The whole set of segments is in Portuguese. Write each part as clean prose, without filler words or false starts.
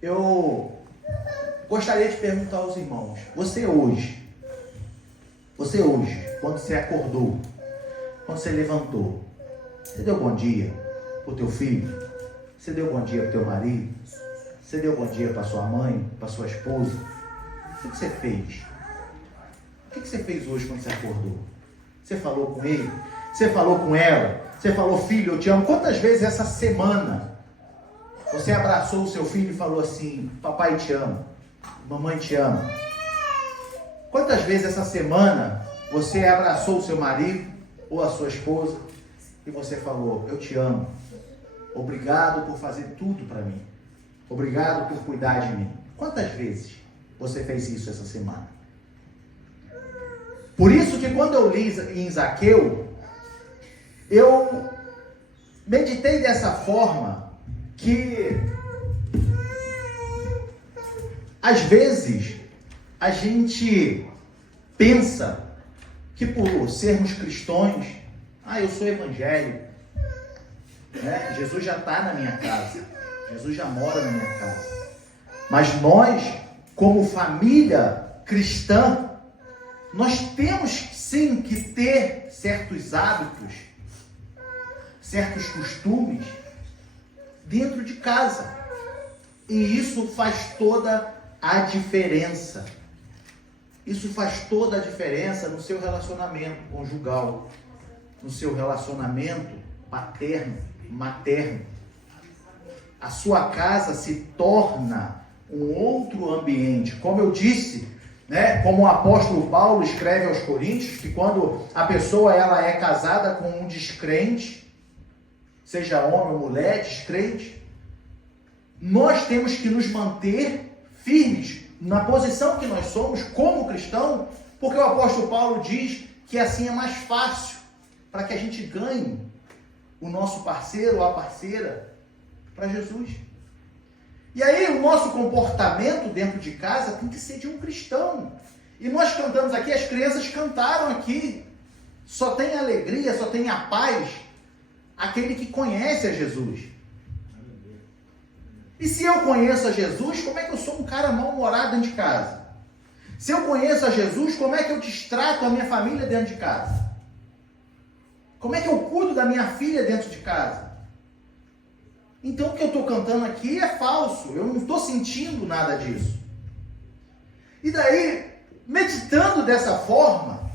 eu gostaria de perguntar aos irmãos, você hoje, quando você acordou, quando você levantou, você deu bom dia para o teu filho? Você deu bom dia para o teu marido? Você deu bom dia para sua mãe, para sua esposa? O que você fez? O que você fez hoje quando você acordou? Você falou com ele? Você falou com ela? Você falou, filho, eu te amo? Quantas vezes essa semana você abraçou o seu filho e falou assim, papai te ama, mamãe te ama? Quantas vezes essa semana você abraçou o seu marido ou a sua esposa e você falou, eu te amo, obrigado por fazer tudo para mim, obrigado por cuidar de mim? Quantas vezes você fez isso essa semana? Por isso que quando eu li em Zaqueu, eu meditei dessa forma que às vezes a gente pensa que por sermos cristãos, eu sou evangélico, né? Jesus já está na minha casa, Jesus já mora na minha casa. Mas nós, como família cristã, nós temos sim que ter certos hábitos, certos costumes dentro de casa. E isso faz toda a diferença. Isso faz toda a diferença no seu relacionamento conjugal, no seu relacionamento paterno, materno. A sua casa se torna um outro ambiente. Como eu disse, né, como o apóstolo Paulo escreve aos Coríntios, que quando a pessoa ela é casada com um descrente, seja homem ou mulher, descrente, nós temos que nos manter firmes na posição que nós somos como cristão, porque o apóstolo Paulo diz que assim é mais fácil para que a gente ganhe o nosso parceiro ou a parceira para Jesus. E aí o nosso comportamento dentro de casa tem que ser de um cristão. E nós cantamos aqui, as crianças cantaram aqui, só tem alegria, só tem a paz aquele que conhece a Jesus. E se eu conheço a Jesus, como é que eu sou um cara mal-humorado dentro de casa? Se eu conheço a Jesus, como é que eu distrato a minha família dentro de casa? Como é que eu cuido da minha filha dentro de casa? Então o que eu estou cantando aqui é falso, eu não estou sentindo nada disso. E daí, meditando dessa forma,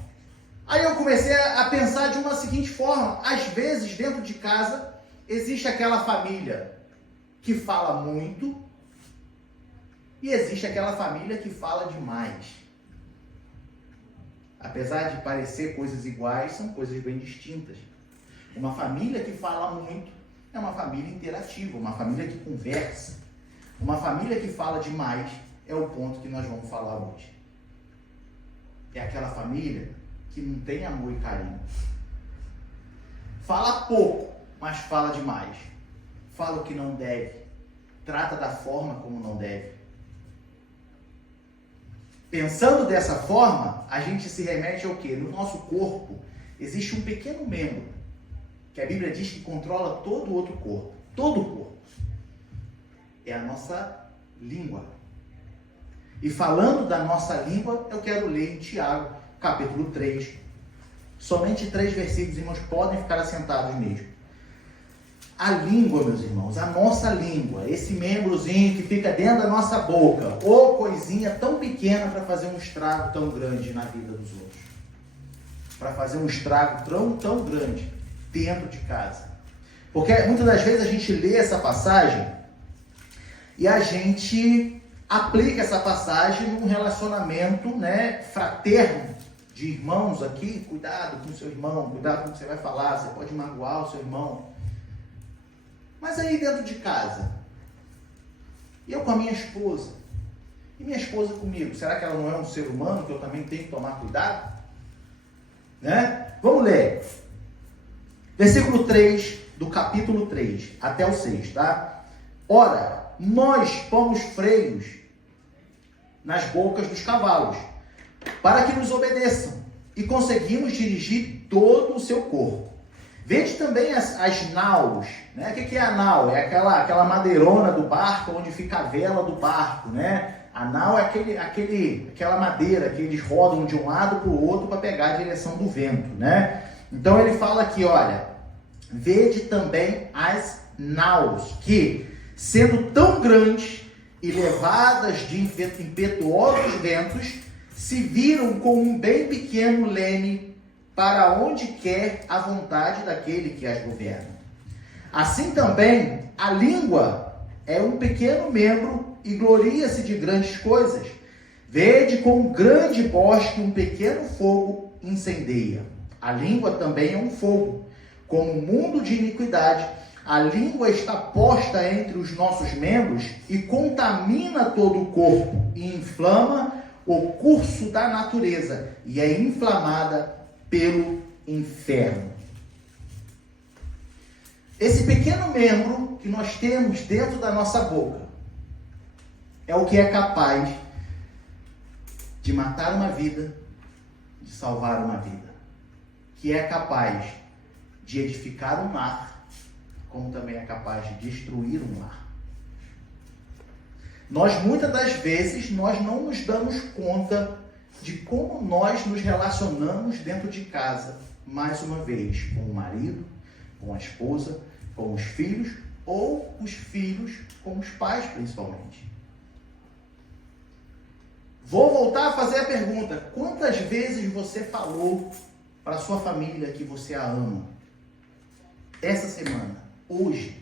aí eu comecei a pensar de uma seguinte forma: às vezes dentro de casa existe aquela família que fala muito e existe aquela família que fala demais. Apesar de parecer coisas iguais, são coisas bem distintas. Uma família que fala muito é uma família interativa, uma família que conversa. Uma família que fala demais é o ponto que nós vamos falar hoje. É aquela família que não tem amor e carinho. Fala pouco, mas fala demais. Fala o que não deve. Trata da forma como não deve. Pensando dessa forma, a gente se remete ao quê? No nosso corpo existe um pequeno membro que a Bíblia diz que controla todo o outro corpo. Todo o corpo. É a nossa língua. E falando da nossa língua, eu quero ler em Tiago, capítulo 3. Somente 3 versículos, irmãos, podem ficar assentados mesmo. A língua, meus irmãos, a nossa língua, esse membrozinho que fica dentro da nossa boca, ou coisinha tão pequena para fazer um estrago tão grande na vida dos outros. Para fazer um estrago tão grande dentro de casa. Porque muitas das vezes a gente lê essa passagem e a gente aplica essa passagem num relacionamento, né, fraterno, de irmãos aqui. Cuidado com o seu irmão, cuidado com o que você vai falar, você pode magoar o seu irmão. Mas aí dentro de casa, eu com a minha esposa, e minha esposa comigo, será que ela não é um ser humano que eu também tenho que tomar cuidado? Né? Vamos ler. Versículo 3 do capítulo 3 até o 6, tá? Ora, nós pomos freios nas bocas dos cavalos, para que nos obedeçam, e conseguimos dirigir todo o seu corpo. Vede também as naus, né? O que é a nau? É aquela madeirona do barco onde fica a vela do barco, né? A nau é aquela madeira que eles rodam de um lado para o outro para pegar a direção do vento, né? Então ele fala aqui, olha, vede também as naus, que, sendo tão grandes e levadas de impetuosos ventos, se viram como um bem pequeno leme para onde quer a vontade daquele que as governa. Assim também, a língua é um pequeno membro e gloria-se de grandes coisas. Vede com grande bosque um pequeno fogo incendeia. A língua também é um fogo. Como um mundo de iniquidade, a língua está posta entre os nossos membros e contamina todo o corpo e inflama o curso da natureza e é inflamada pelo inferno. Esse pequeno membro que nós temos dentro da nossa boca é o que é capaz de matar uma vida, de salvar uma vida, que é capaz de edificar um lar, como também é capaz de destruir um lar. Nós, muitas das vezes, nós não nos damos conta de como nós nos relacionamos dentro de casa, mais uma vez, com o marido, com a esposa, com os filhos, ou os filhos com os pais, principalmente. Vou voltar a fazer a pergunta: quantas vezes você falou para sua família que você a ama? Essa semana, hoje.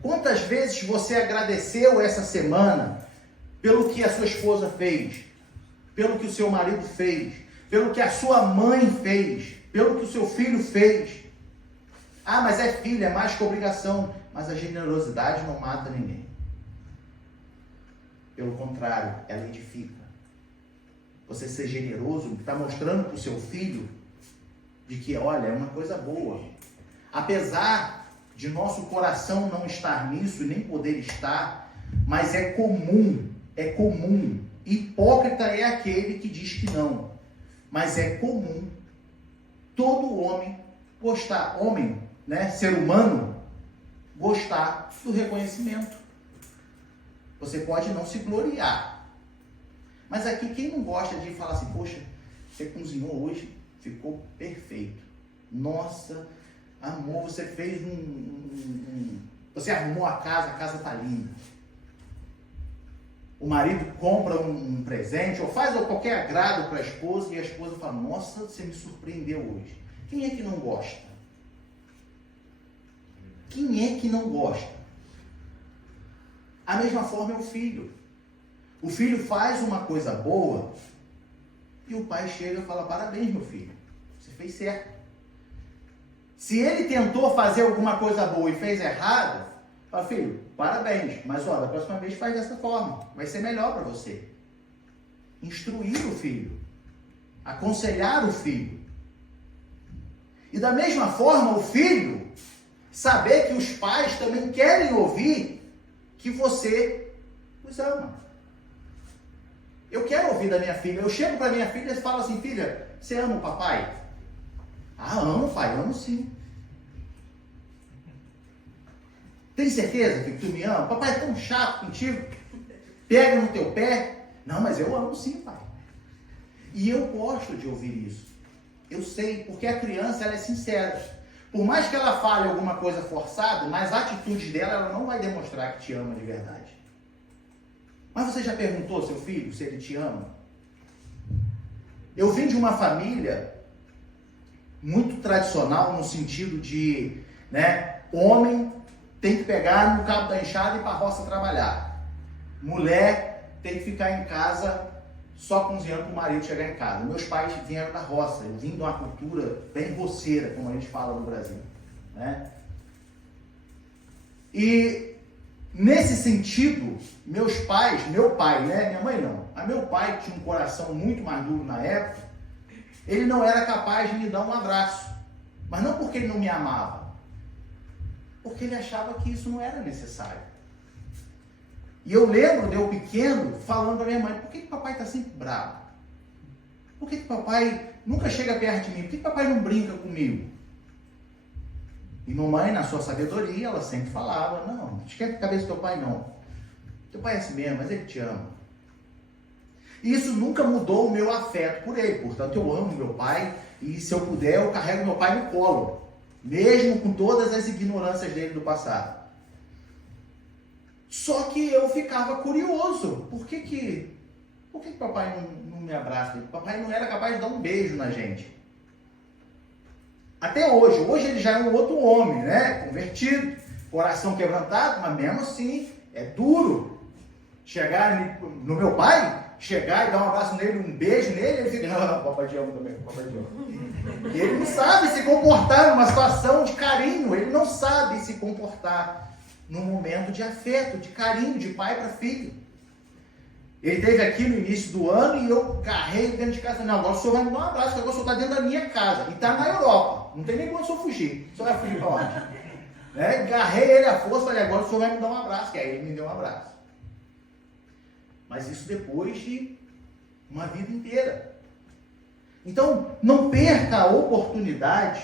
Quantas vezes você agradeceu essa semana pelo que a sua esposa fez, pelo que o seu marido fez, pelo que a sua mãe fez, pelo que o seu filho fez? Ah, mas é filho, é mais que obrigação. Mas a generosidade não mata ninguém. Pelo contrário, ela edifica. Você ser generoso está mostrando para o seu filho de que, olha, é uma coisa boa. Apesar de nosso coração não estar nisso e nem poder estar, mas é comum. Hipócrita é aquele que diz que não. Mas é comum todo homem gostar, ser humano, gostar do reconhecimento. Você pode não se gloriar. Mas aqui quem não gosta de falar assim, poxa, você cozinhou hoje, ficou perfeito. Nossa, amor, você fez você arrumou a casa tá linda. O marido compra um presente ou faz qualquer agrado para a esposa e a esposa fala, nossa, você me surpreendeu hoje. Quem é que não gosta? Quem é que não gosta? A mesma forma é o filho. O filho faz uma coisa boa e o pai chega e fala, parabéns, meu filho, você fez certo. Se ele tentou fazer alguma coisa boa e fez errado, fala, filho, parabéns, mas olha, da próxima vez faz dessa forma, vai ser melhor para você. Instruir o filho, aconselhar o filho. E da mesma forma, o filho saber que os pais também querem ouvir que você os ama. Eu quero ouvir da minha filha. Eu chego para minha filha e falo assim, filha, você ama o papai? Ah, amo, pai, amo sim. Tem certeza que tu me ama? Papai é tão chato contigo. Pega no teu pé. Não, mas eu amo sim, pai. E eu gosto de ouvir isso. Eu sei, porque a criança ela é sincera. Por mais que ela fale alguma coisa forçada, nas atitudes dela, ela não vai demonstrar que te ama de verdade. Mas você já perguntou ao seu filho se ele te ama? Eu vim de uma família muito tradicional no sentido de, homem tem que pegar no cabo da enxada e ir para a roça trabalhar. Mulher tem que ficar em casa só cozinhando para o marido chegar em casa. Meus pais vieram da roça, eu vim de uma cultura bem roceira, como a gente fala no Brasil. E nesse sentido, meu pai, minha mãe não, mas meu pai, que tinha um coração muito mais duro na época, ele não era capaz de me dar um abraço. Mas não porque ele não me amava, porque ele achava que isso não era necessário. E eu lembro de eu pequeno falando para minha mãe, por que papai está sempre bravo? Por que papai nunca chega perto de mim? Por que papai não brinca comigo? E mamãe, na sua sabedoria, ela sempre falava, não esquenta a cabeça do teu pai, não. Teu pai é assim mesmo, mas ele te ama. E isso nunca mudou o meu afeto por ele. Portanto, eu amo meu pai e, se eu puder, eu carrego meu pai no colo. Mesmo com todas as ignorâncias dele do passado. Só que eu ficava curioso. Por que papai não me abraça? Papai não era capaz de dar um beijo na gente. Até hoje. Hoje ele já é um outro homem, né? Convertido, coração quebrantado, mas mesmo assim é duro. Chegar no meu pai, chegar e dar um abraço nele, um beijo nele, ele fica, não, papai te ama também, papai te ama. E ele não sabe se comportar numa situação de carinho, ele não sabe se comportar num momento de afeto, de carinho, de pai para filho. Ele esteve aqui no início do ano e eu carrei dentro de casa. Não, agora o senhor vai me dar um abraço, agora o senhor está dentro da minha casa. E está na Europa. Não tem nem como o senhor fugir. O senhor vai fugir para onde? Né? Agarrei ele à força, falei, agora o senhor vai me dar um abraço. Que aí ele me deu um abraço. Mas isso depois de uma vida inteira. Então, não perca a oportunidade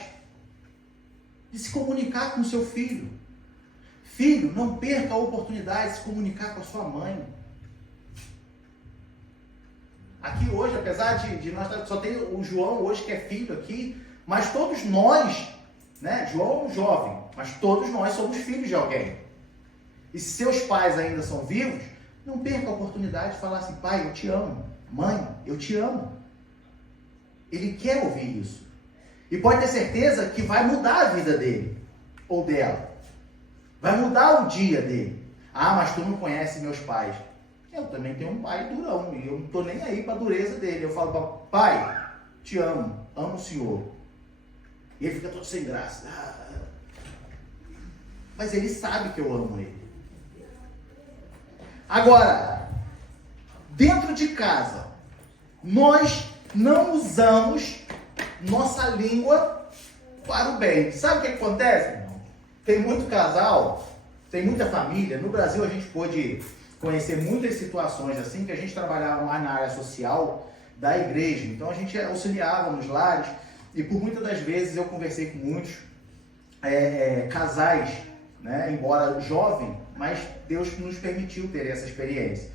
de se comunicar com seu filho. Filho, não perca a oportunidade de se comunicar com a sua mãe. Aqui hoje, apesar de nós só tem o João hoje que é filho aqui, mas todos nós, né? João é um jovem, mas todos nós somos filhos de alguém. E se seus pais ainda são vivos, não perca a oportunidade de falar assim, pai, eu te amo. Mãe, eu te amo. Ele quer ouvir isso. E pode ter certeza que vai mudar a vida dele ou dela. Vai mudar o dia dele. Ah, mas tu não conhece meus pais. Eu também tenho um pai durão e eu não estou nem aí para a dureza dele. Eu falo, pai, te amo, amo o senhor. E ele fica todo sem graça. Mas ele sabe que eu amo ele. Agora, dentro de casa, nós não usamos nossa língua para o bem. Sabe o que acontece? Tem muito casal, tem muita família. No Brasil a gente pôde conhecer muitas situações assim, que a gente trabalhava lá na área social da igreja. Então a gente auxiliava nos lares e por muitas das vezes eu conversei com muitos casais, né, embora jovem, mas Deus nos permitiu ter essa experiência.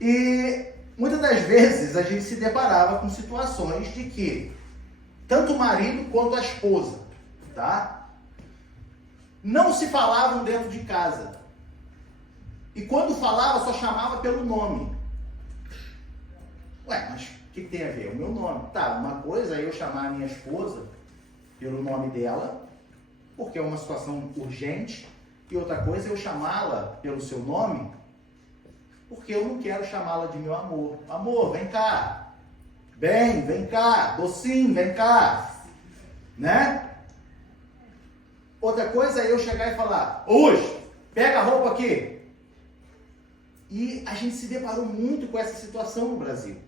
E muitas das vezes a gente se deparava com situações de que tanto o marido quanto a esposa, tá, não se falavam dentro de casa. E quando falava, só chamava pelo nome. Ué, mas o que tem a ver? O meu nome. Tá, uma coisa é eu chamar a minha esposa pelo nome dela, porque é uma situação urgente, e outra coisa é eu chamá-la pelo seu nome, porque eu não quero chamá-la de meu amor. Amor, vem cá. Bem, vem cá. Docinho, vem cá. Né? Outra coisa é eu chegar e falar, hoje, pega a roupa aqui. E a gente se deparou muito com essa situação no Brasil.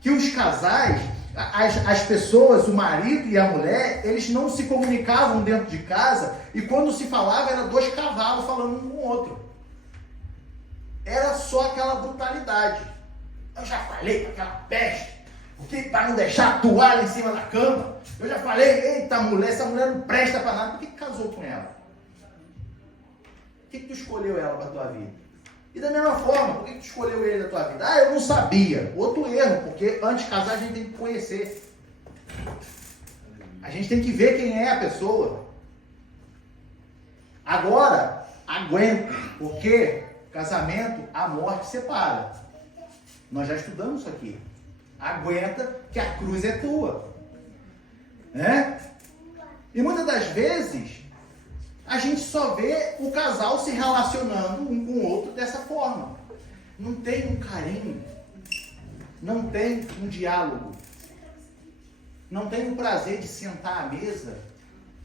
Que os casais, as pessoas, o marido e a mulher, eles não se comunicavam dentro de casa e quando se falava era dois cavalos falando um com o outro. Era só aquela brutalidade. Eu já falei com aquela peste, porque para não deixar a toalha em cima da cama. Eu já falei, eita mulher, essa mulher não presta para nada. Por que casou com ela? Por que tu escolheu ela para a tua vida? E da mesma forma, por que tu escolheu ele na tua vida? Ah, eu não sabia. Outro erro, porque antes de casar a gente tem que conhecer. A gente tem que ver quem é a pessoa. Agora, aguenta, porque casamento, a morte separa. Nós já estudamos isso aqui. Aguenta que a cruz é tua. Né? E muitas das vezes, a gente só vê o casal se relacionando um com o outro dessa forma. Não tem um carinho. Não tem um diálogo. Não tem o prazer de sentar à mesa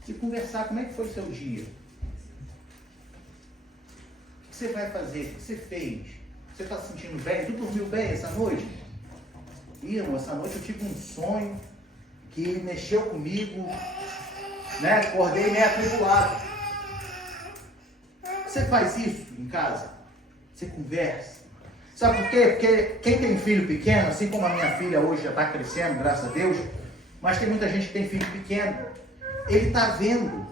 e conversar. Como é que foi o seu dia? O que você vai fazer? O que você fez? Você está se sentindo bem? Tu dormiu bem essa noite? Irmão, essa noite eu tive um sonho que mexeu comigo, né? Acordei meio atribulado. Você faz isso em casa? Você conversa? Sabe por quê? Porque quem tem filho pequeno, assim como a minha filha hoje já está crescendo, graças a Deus, mas tem muita gente que tem filho pequeno, ele está vendo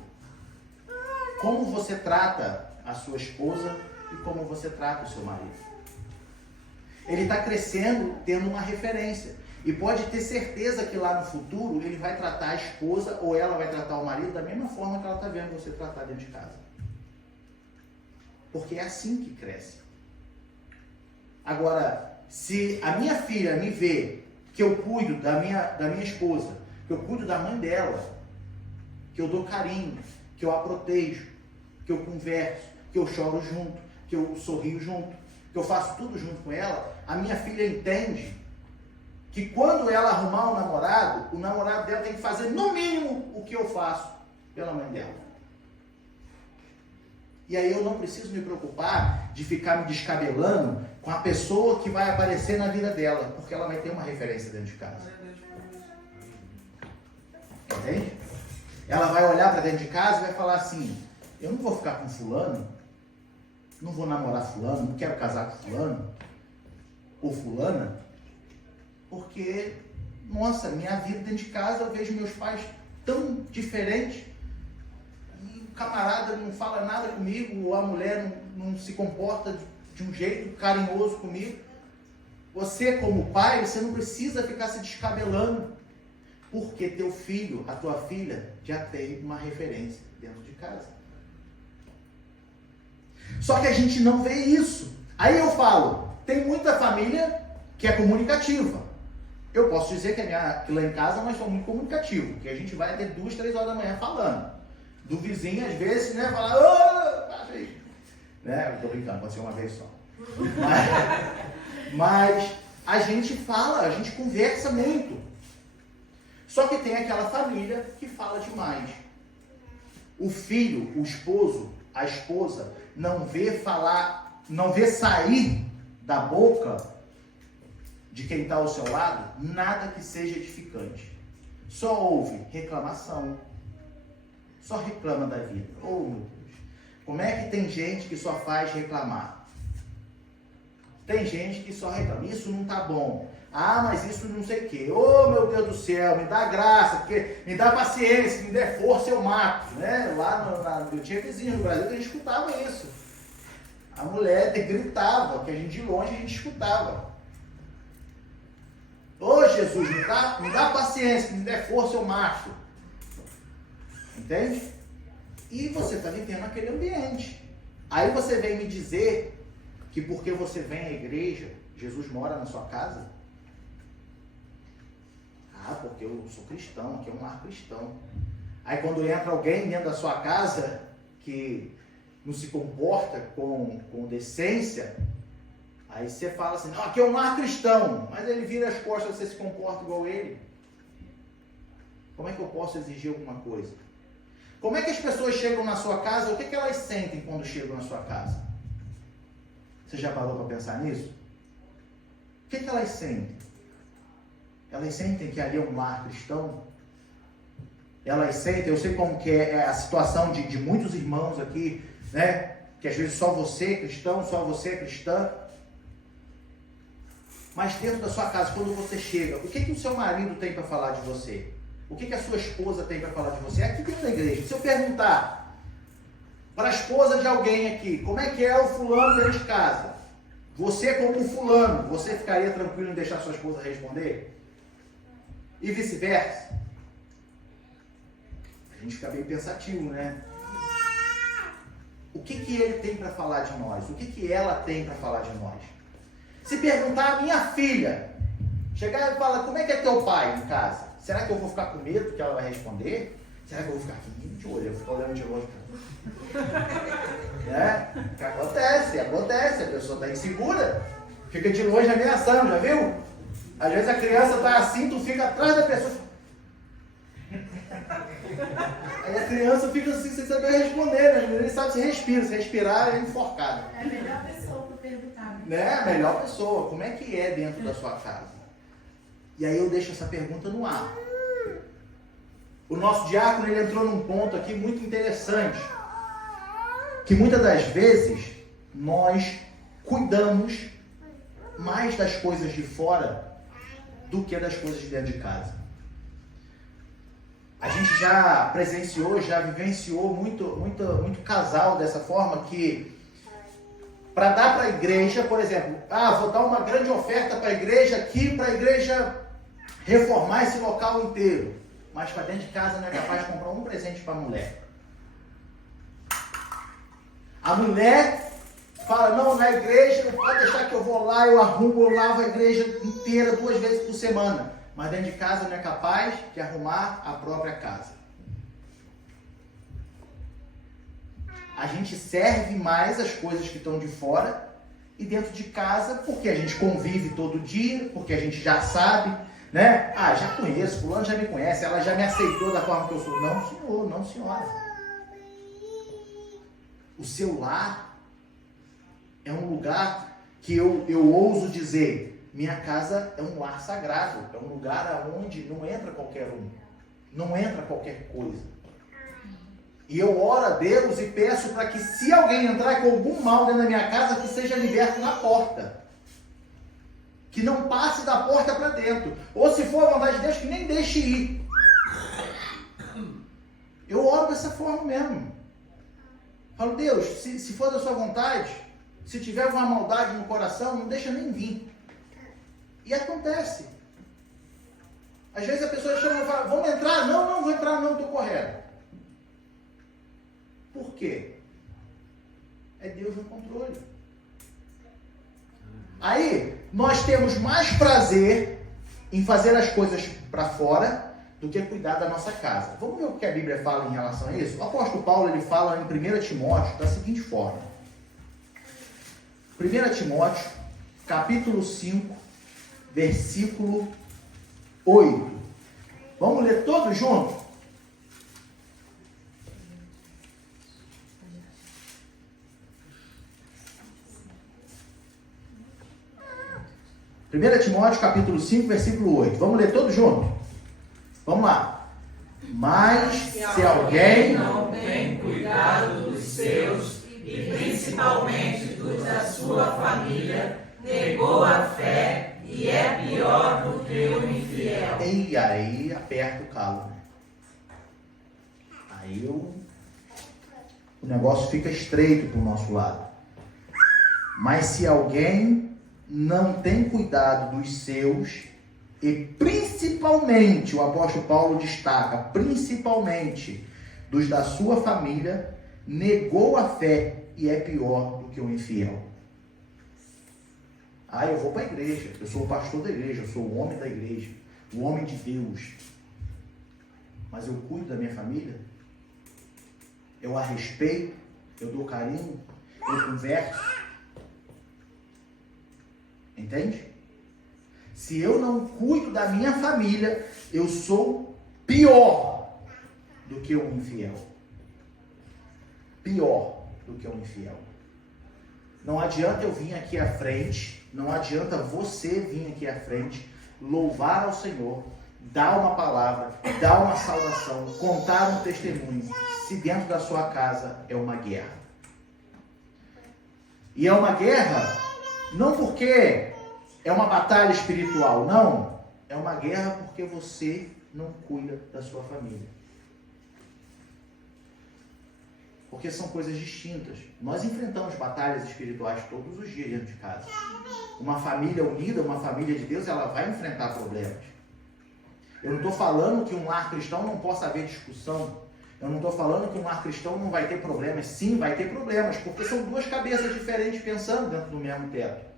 como você trata a sua esposa e como você trata o seu marido. Ele está crescendo tendo uma referência. E pode ter certeza que lá no futuro ele vai tratar a esposa ou ela vai tratar o marido da mesma forma que ela está vendo você tratar dentro de casa. Porque é assim que cresce. Agora, se a minha filha me vê que eu cuido da minha esposa, que eu cuido da mãe dela, que eu dou carinho, que eu a protejo, que eu converso, que eu choro junto, que eu sorrio junto, que eu faço tudo junto com ela, a minha filha entende que quando ela arrumar o namorado dela tem que fazer no mínimo o que eu faço pela mãe dela. E aí eu não preciso me preocupar de ficar me descabelando com a pessoa que vai aparecer na vida dela, porque ela vai ter uma referência dentro de casa. Entende? Ela vai olhar para dentro de casa e vai falar assim, eu não vou ficar com fulano, não vou namorar fulano, não quero casar com fulano ou fulana, porque, nossa, minha vida dentro de casa eu vejo meus pais tão diferentes, e o camarada não fala nada comigo, ou a mulher não se comporta de um jeito carinhoso comigo. Você, como pai, você não precisa ficar se descabelando, porque teu filho, a tua filha, já tem uma referência dentro de casa. Só que a gente não vê isso. Aí eu falo, tem muita família que é comunicativa. Eu posso dizer que lá em casa nós somos muito comunicativos, porque a gente vai até 2, 3 horas da manhã falando. Do vizinho, às vezes, né, falar, baixa aí. Né? Eu tô brincando, pode ser uma vez só. Mas a gente fala, a gente conversa muito. Só que tem aquela família que fala demais. O filho, o esposo, a esposa, não vê sair da boca de quem está ao seu lado nada que seja edificante. Só ouve reclamação. Só reclama da vida. Oh, meu Deus. Como é que tem gente que só faz reclamar? Tem gente que só reclama. Isso não tá bom. Ah, mas isso não sei o quê. Oh, meu Deus do céu, me dá graça, porque me dá paciência, me der força, eu mato. Né? Lá eu tinha vizinho no Brasil que a gente escutava isso. A mulher gritava, que a gente de longe a gente escutava. Ô Jesus, me dá paciência, me der força, eu mato. Entende? E você está vivendo aquele ambiente. Aí você vem me dizer que porque você vem à igreja, Jesus mora na sua casa? Ah, porque eu sou cristão, aqui é um lar cristão. Aí quando entra alguém dentro da sua casa que não se comporta com decência, aí você fala assim, não, aqui é um lar cristão, mas ele vira as costas, você se comporta igual ele. Como é que eu posso exigir alguma coisa? Como é que as pessoas chegam na sua casa, o que elas sentem quando chegam na sua casa? Você já parou para pensar nisso? O que elas sentem? Elas sentem que ali é um lar cristão? Elas sentem, eu sei como que é a situação de muitos irmãos aqui, né? Que às vezes só você é cristão, só você é cristã. Mas dentro da sua casa, quando você chega, o que o seu marido tem para falar de você? O que a sua esposa tem para falar de você? Aqui dentro da igreja, se eu perguntar para a esposa de alguém aqui, como é que é o fulano dentro de casa? Você como fulano, você ficaria tranquilo em deixar sua esposa responder? E vice-versa? A gente fica bem pensativo, né? O que ele tem para falar de nós? O que ela tem para falar de nós? Se perguntar a minha filha, chegar e falar, como é que é teu pai em casa? Será que eu vou ficar com medo que ela vai responder? Será que eu vou ficar aqui de olho? Eu vou ficar olhando de longe. Né? Que acontece, a pessoa está insegura, fica de longe ameaçando, já viu? Às vezes a criança está assim, tu fica atrás da pessoa. Aí a criança fica assim, sem saber responder, né? Ele sabe se respira, se respirar é enforcado. É a melhor pessoa para perguntar. Né? A melhor pessoa, como é que é dentro da sua casa? E aí eu deixo essa pergunta no ar. O nosso diácono, ele entrou num ponto aqui muito interessante. Que muitas das vezes, nós cuidamos mais das coisas de fora do que das coisas de dentro de casa. A gente já presenciou, já vivenciou muito casal dessa forma que, para dar para a igreja, por exemplo, vou dar uma grande oferta para a igreja aqui, para a igreja reformar esse local inteiro. Mas para dentro de casa não é capaz de comprar um presente para a mulher. A mulher fala, não, na igreja, não pode deixar que eu vou lá, eu arrumo, eu lavo a igreja inteira 2 vezes por semana. Mas dentro de casa não é capaz de arrumar a própria casa. A gente serve mais as coisas que estão de fora e dentro de casa, porque a gente convive todo dia, porque a gente já sabe, né? Já conheço, fulano já me conhece, ela já me aceitou da forma que eu sou. Não, senhor, não, senhora. O seu lar é um lugar que eu ouso dizer, minha casa é um lar sagrado, é um lugar onde não entra qualquer um, não entra qualquer coisa. E eu oro a Deus e peço para que se alguém entrar com algum mal dentro da minha casa, que seja liberto na porta. Que não passe da porta para dentro. Ou se for a vontade de Deus, que nem deixe ir. Eu oro dessa forma mesmo. Falo, Deus, se for da sua vontade, se tiver alguma maldade no coração, não deixa nem vir. E acontece. Às vezes a pessoa chama e fala, vamos entrar? Não vou entrar não, estou correndo. Por quê? É Deus no controle. Aí, nós temos mais prazer em fazer as coisas para fora do que cuidar da nossa casa. Vamos ver o que a Bíblia fala em relação a isso? O apóstolo Paulo, ele fala em 1 Timóteo da seguinte forma. 1 Timóteo, capítulo 5, versículo 8. Vamos ler todos juntos? Primeira Timóteo, capítulo 5, versículo 8. Vamos ler todos juntos? Vamos lá. Mas se alguém não tem cuidado dos seus, e principalmente dos da sua família, negou a fé e é pior do que o infiel. E aí aperta o calo, né? Aí o negócio fica estreito para o nosso lado. Mas se alguém não tem cuidado dos seus, e principalmente, o apóstolo Paulo destaca, principalmente dos da sua família, negou a fé e é pior do que o infiel. Eu vou para a igreja, eu sou o pastor da igreja, eu sou o homem da igreja, o homem de Deus. Mas eu cuido da minha família? Eu a respeito? Eu dou carinho? Eu converso? Entende? Se eu não cuido da minha família, eu sou pior do que um infiel. Pior do que um infiel. Não adianta eu vir aqui à frente, não adianta você vir aqui à frente, louvar ao Senhor, dar uma palavra, dar uma saudação, contar um testemunho, se dentro da sua casa é uma guerra. E é uma guerra não porque é uma batalha espiritual, não. É uma guerra porque você não cuida da sua família. Porque são coisas distintas. Nós enfrentamos batalhas espirituais todos os dias dentro de casa. Uma família unida, uma família de Deus, ela vai enfrentar problemas. Eu não estou falando que um lar cristão não possa haver discussão. Eu não estou falando que um lar cristão não vai ter problemas. Sim, vai ter problemas, porque são duas cabeças diferentes pensando dentro do mesmo teto.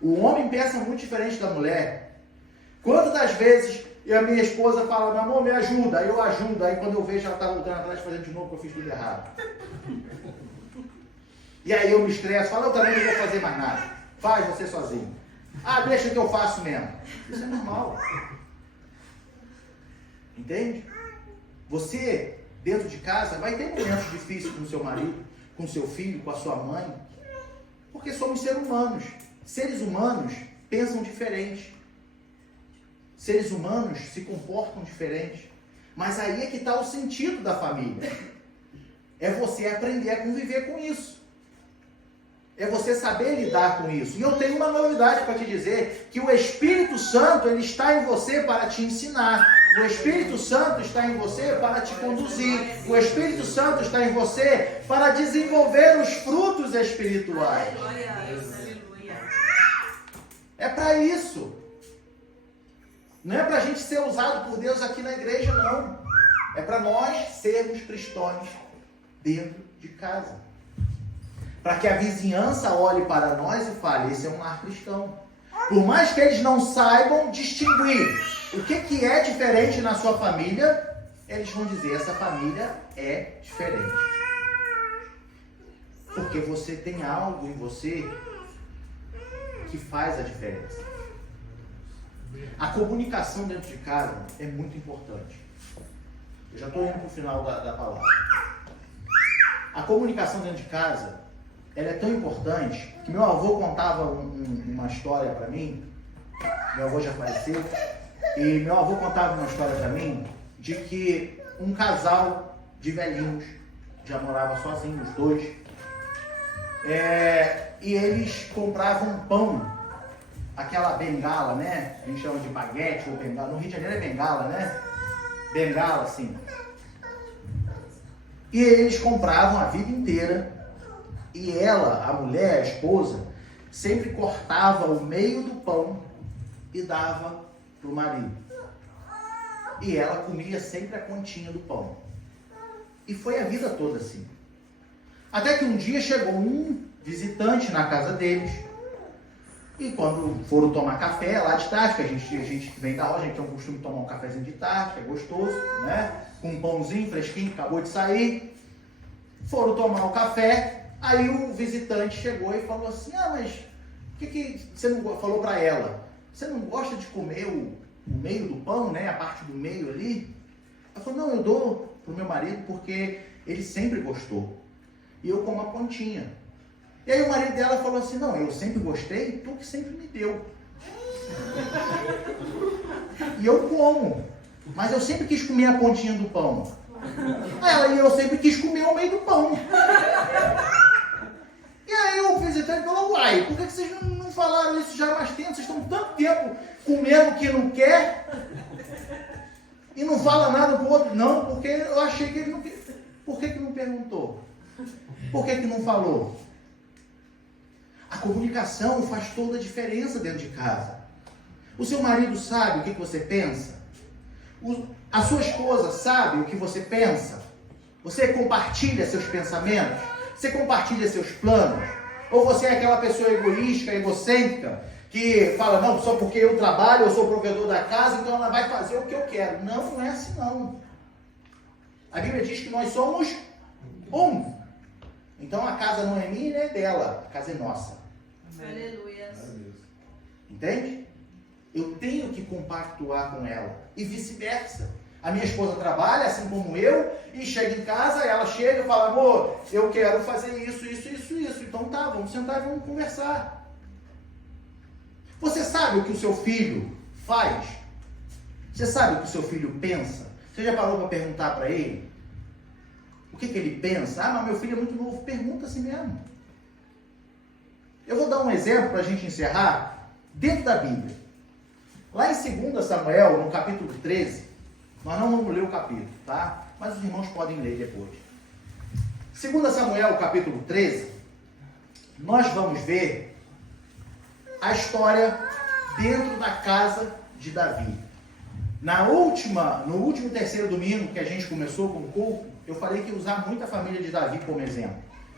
O homem pensa muito diferente da mulher. Quantas das vezes a minha esposa fala, meu amor, me ajuda, aí eu ajudo, aí quando eu vejo ela está voltando atrás fazendo de novo, que eu fiz tudo errado. E aí eu me estresso, falo, eu também não vou fazer mais nada. Faz você sozinho. Deixa que eu faço mesmo. Isso é normal. Entende? Você, dentro de casa, vai ter momentos difíceis com o seu marido, com o seu filho, com a sua mãe, porque somos seres humanos. Seres humanos pensam diferente. Seres humanos se comportam diferente. Mas aí é que está o sentido da família. É você aprender a conviver com isso. É você saber lidar com isso. E eu tenho uma novidade para te dizer, que o Espírito Santo, ele está em você para te ensinar. O Espírito Santo está em você para te conduzir. O Espírito Santo está em você para desenvolver os frutos espirituais. É para isso. Não é para a gente ser usado por Deus aqui na igreja, não. É para nós sermos cristãos dentro de casa. Para que a vizinhança olhe para nós e fale, esse é um lar cristão. Por mais que eles não saibam distinguir o que é diferente na sua família, eles vão dizer, essa família é diferente. Porque você tem algo em você que faz a diferença. A comunicação dentro de casa é muito importante. Eu já estou indo para o final da palavra. A comunicação dentro de casa, ela é tão importante que meu avô contava uma história para mim. Meu avô já faleceu. E meu avô contava uma história para mim de que um casal de velhinhos já morava sozinho, os dois. E eles compravam pão, aquela bengala, né? A gente chama de baguete ou bengala. No Rio de Janeiro é bengala, né? Bengala, assim. E eles compravam a vida inteira. E ela, a mulher, a esposa, sempre cortava o meio do pão e dava para o marido. E ela comia sempre a pontinha do pão. E foi a vida toda assim. Até que um dia chegou um visitante na casa deles. E quando foram tomar café lá de tarde, que a gente vem da loja, a gente tem o costume de tomar um cafezinho de tarde, que é gostoso, né? Com um pãozinho fresquinho, acabou de sair. Foram tomar o café. Aí o visitante chegou e falou assim, mas por que você não falou para ela? Você não gosta de comer o meio do pão, né? A parte do meio ali? Ela falou, não, eu dou pro meu marido porque ele sempre gostou. E eu como a pontinha. E aí o marido dela falou assim, não, eu sempre gostei, tu que sempre me deu. E eu como. Mas eu sempre quis comer a pontinha do pão. E eu sempre quis comer o meio do pão. E aí o visitante falou, uai, por que vocês não falaram isso já há mais tempo? Vocês estão tanto tempo comendo que não quer e não fala nada pro outro. Não, porque eu achei que ele não quer. Por que não perguntou? Por que não falou? A comunicação faz toda a diferença dentro de casa. O seu marido sabe o que você pensa? A sua esposa sabe o que você pensa? Você compartilha seus pensamentos? Você compartilha seus planos? Ou você é aquela pessoa egoísta, egocêntrica, que fala, não, só porque eu trabalho, eu sou provedor da casa, então ela vai fazer o que eu quero. Não, não é assim não. A Bíblia diz que nós somos um. Então a casa não é minha nem é dela, a casa é nossa. Aleluia. Entende? Eu tenho que compactuar com ela. E vice-versa. A minha esposa trabalha assim como eu, e chega em casa, ela chega e fala, amor, eu quero fazer isso. Então tá, vamos sentar e vamos conversar. Você sabe o que o seu filho faz? Você sabe o que o seu filho pensa? Você já parou para perguntar para ele? O que ele pensa? Mas meu filho é muito novo. Pergunta assim mesmo. Eu vou dar um exemplo para a gente encerrar dentro da Bíblia. Lá em 2 Samuel, no capítulo 13, nós não vamos ler o capítulo, tá? Mas os irmãos podem ler depois. 2 Samuel, capítulo 13, nós vamos ver a história dentro da casa de Davi. No último terceiro domingo que a gente começou com o culto, eu falei que ia usar muito a família de Davi como exemplo.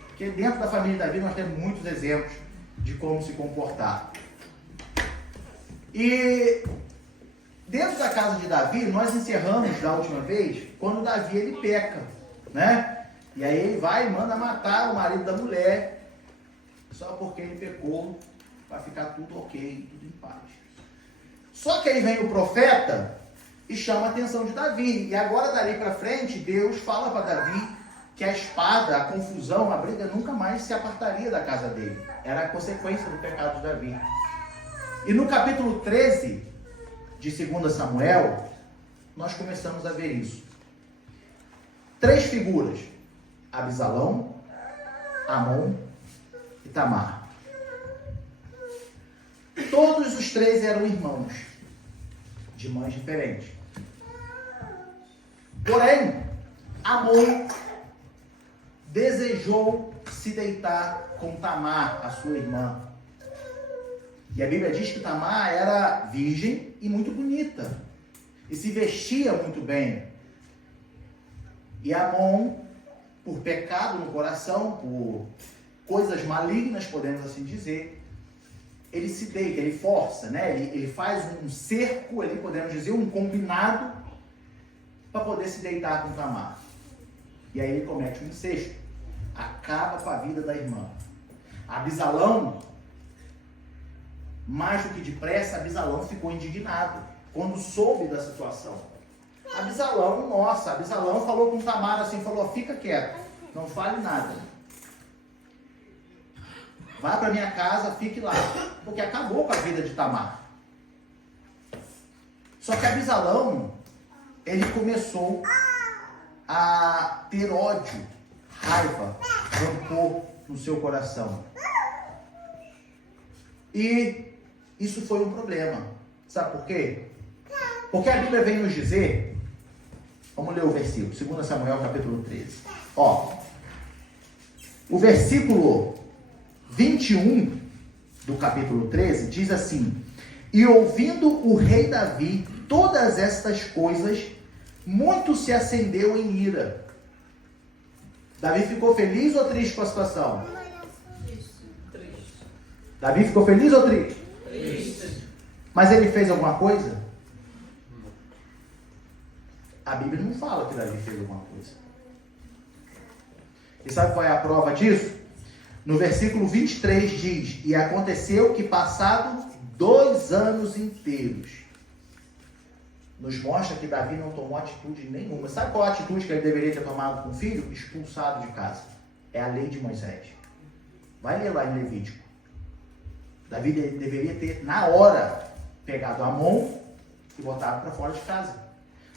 Porque dentro da família de Davi nós temos muitos exemplos de como se comportar. E dentro da casa de Davi, nós encerramos da última vez, quando Davi ele peca, né? E aí ele vai e manda matar o marido da mulher, só porque ele pecou, para ficar tudo ok, tudo em paz. Só que aí vem o profeta e chama a atenção de Davi. E agora, dali para frente, Deus fala para Davi que a espada, a confusão, a briga nunca mais se apartaria da casa dele. Era a consequência do pecado de Davi. E no capítulo 13 de 2 Samuel, nós começamos a ver isso. 3 figuras: Abisalão, Amon e Tamar. Todos os 3 eram irmãos, de mães diferentes. Porém, Amon desejou se deitar com Tamar, a sua irmã. E a Bíblia diz que Tamar era virgem e muito bonita. E se vestia muito bem. E Amon, por pecado no coração, por coisas malignas, podemos assim dizer, ele se deita, ele força, né? Ele faz um cerco, ali, podemos dizer, um combinado, para poder se deitar com Tamar. E aí ele comete um incesto. Acaba com a vida da irmã. Absalão, mais do que depressa, Absalão ficou indignado quando soube da situação. Absalão falou com Tamar assim, falou, fica quieto, não fale nada. Vá para minha casa, fique lá. Porque acabou com a vida de Tamar. Só que Absalão, ele começou a ter ódio, raiva, rancor no seu coração. E isso foi um problema. Sabe por quê? Porque a Bíblia vem nos dizer, vamos ler o versículo, 2 Samuel capítulo 13. Ó, o versículo 21 do capítulo 13 diz assim: e ouvindo o rei Davi todas estas coisas, muito se acendeu em ira. Davi ficou feliz ou triste com a situação? Triste. Davi ficou feliz ou triste? Triste. Mas ele fez alguma coisa? A Bíblia não fala que Davi fez alguma coisa. E sabe qual é a prova disso? No versículo 23 diz: e aconteceu que passado 2 anos inteiros, nos mostra que Davi não tomou atitude nenhuma. Sabe qual a atitude que ele deveria ter tomado com o filho? Expulsado de casa. É a lei de Moisés. Vai ler lá em Levítico. Davi deveria ter, na hora, pegado Amon e botado para fora de casa.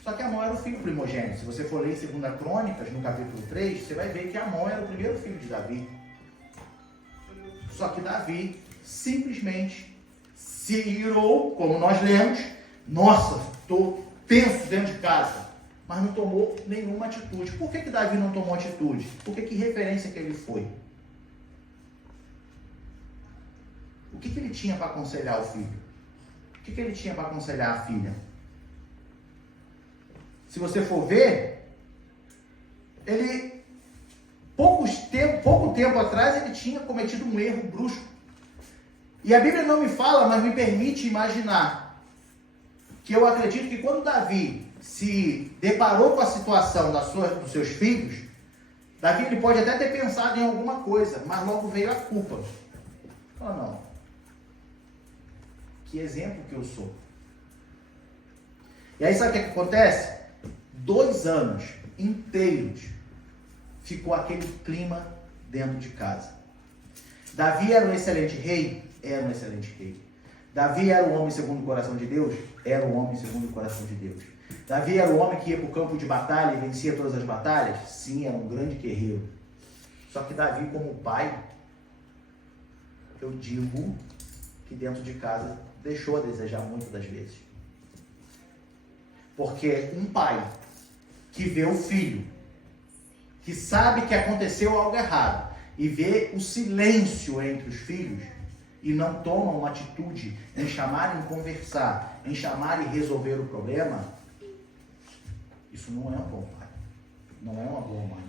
Só que Amon era o filho primogênito. Se você for ler em 2 Crônicas, no capítulo 3, você vai ver que Amon era o primeiro filho de Davi. Só que Davi simplesmente se irou, como nós lemos. Nossa, estou tenso dentro de casa. Mas não tomou nenhuma atitude. Por que Davi não tomou atitude? Porque que referência que ele foi? O que ele tinha para aconselhar o filho? O que ele tinha para aconselhar a filha? Se você for ver, ele, pouco tempo atrás, ele tinha cometido um erro brusco. E a Bíblia não me fala, mas me permite imaginar que eu acredito que quando Davi se deparou com a situação dos seus filhos, Davi ele pode até ter pensado em alguma coisa, mas logo veio a culpa. Oh, não. Que exemplo que eu sou. E aí sabe o que acontece? 2 anos inteiros ficou aquele clima dentro de casa. Davi era um excelente rei? Era um excelente rei. Davi era um homem segundo o coração de Deus? Era um homem segundo o coração de Deus. Davi era o homem que ia para o campo de batalha e vencia todas as batalhas? Sim, era um grande guerreiro. Só que Davi, como pai, eu digo que dentro de casa deixou a desejar muitas das vezes. Porque um pai que vê o filho, que sabe que aconteceu algo errado, e vê o silêncio entre os filhos, e não toma uma atitude em chamar e conversar, em chamar e resolver o problema, isso não é um bom pai. Não é uma boa mãe.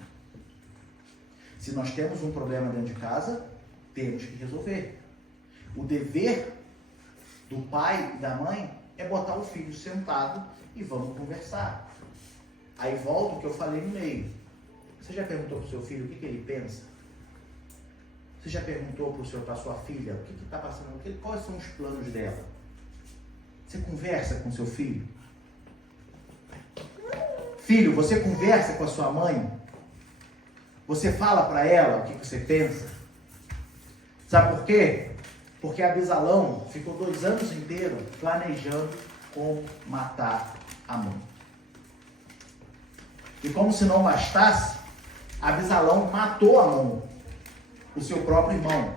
Se nós temos um problema dentro de casa, temos que resolver. O dever do pai e da mãe é botar o filho sentado e vamos conversar. Aí volta o que eu falei no meio. Você já perguntou para o seu filho o que ele pensa? Você já perguntou para a sua filha o que está passando? Quais são os planos dela? Você conversa com seu filho? Filho, você conversa com a sua mãe? Você fala para ela o que você pensa? Sabe por quê? Porque Absalão ficou 2 anos inteiros planejando como matar Amon. E como se não bastasse, Absalão matou Amon, o seu próprio irmão.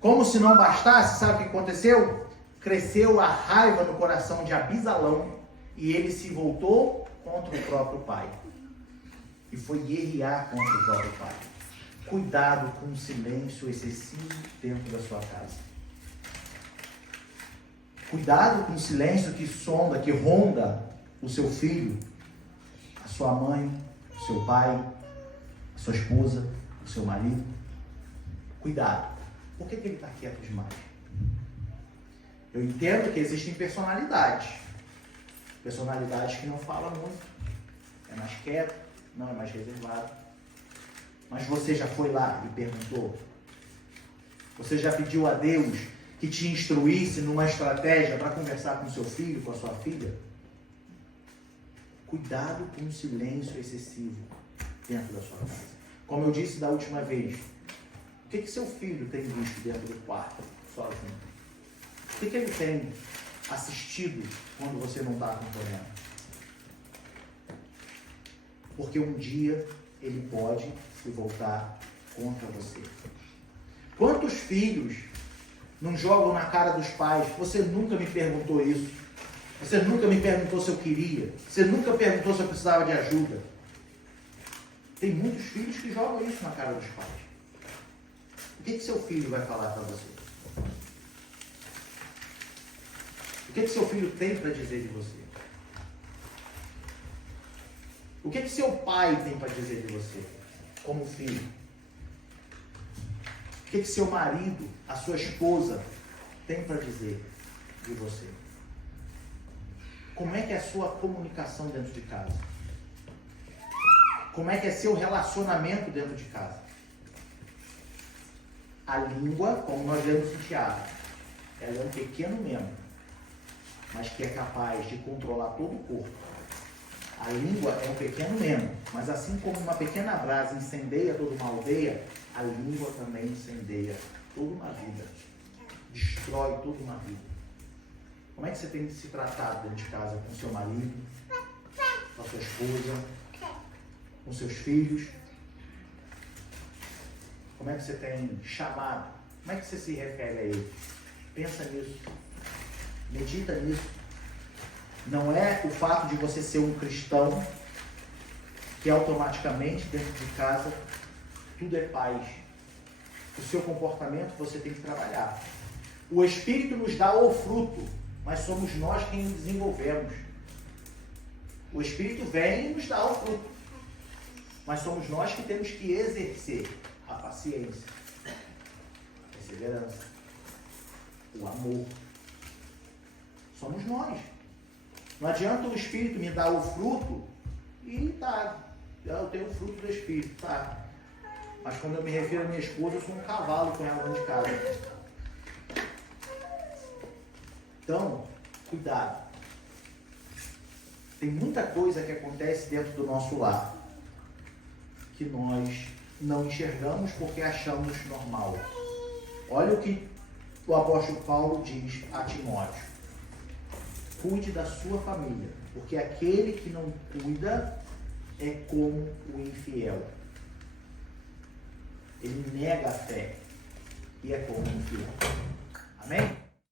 Como se não bastasse, sabe o que aconteceu? Cresceu a raiva no coração de Absalão e ele se voltou contra o próprio pai. E foi guerrear contra o próprio pai. Cuidado com o silêncio excessivo dentro da sua casa. Cuidado com o silêncio que sonda, que ronda o seu filho, a sua mãe, o seu pai, a sua esposa, o seu marido. Cuidado. Por que ele está quieto demais? Eu entendo que existem personalidades. Personalidades que não falam muito. É mais quieto, não é mais reservado. Mas você já foi lá e perguntou? Você já pediu a Deus que te instruísse numa estratégia para conversar com seu filho, com a sua filha? Cuidado com o silêncio excessivo dentro da sua casa. Como eu disse da última vez, o que seu filho tem visto dentro do quarto, sozinho? O que ele tem assistido quando você não está acompanhando? Porque um dia ele pode se voltar contra você. Quantos filhos não jogam na cara dos pais? Você nunca me perguntou isso. Você nunca me perguntou se eu queria. Você nunca perguntou se eu precisava de ajuda. Tem muitos filhos que jogam isso na cara dos pais. O que seu filho vai falar para você? O que seu filho tem para dizer de você? O que seu pai tem para dizer de você, como filho? O que seu marido, a sua esposa, tem para dizer de você? Como é que é a sua comunicação dentro de casa? Como é que é seu relacionamento dentro de casa? A língua, como nós vemos em Tiago, ela é um pequeno membro, mas que é capaz de controlar todo o corpo. A língua é um pequeno membro, mas assim como uma pequena brasa incendeia toda uma aldeia, a língua também incendeia toda uma vida, destrói toda uma vida. Como é que você tem se tratado dentro de casa com seu marido, com a sua esposa, com seus filhos? Como é que você tem chamado? Como é que você se refere a ele? Pensa nisso. Medita nisso. Não é o fato de você ser um cristão que automaticamente dentro de casa tudo é paz. O seu comportamento você tem que trabalhar. O Espírito nos dá o fruto, mas somos nós quem o desenvolvemos. O Espírito vem e nos dá o fruto, mas somos nós que temos que exercer a paciência, a perseverança, o amor. Somos nós. Não adianta o Espírito me dar o fruto e tá, eu tenho o fruto do Espírito, tá. Mas quando eu me refiro à minha esposa, eu sou um cavalo com ela dentro de casa. Então, cuidado. Tem muita coisa que acontece dentro do nosso lar que nós não enxergamos porque achamos normal. Olha o que o apóstolo Paulo diz a Timóteo. Cuide da sua família, porque aquele que não cuida é como o infiel. Ele nega a fé e é como o infiel. Amém?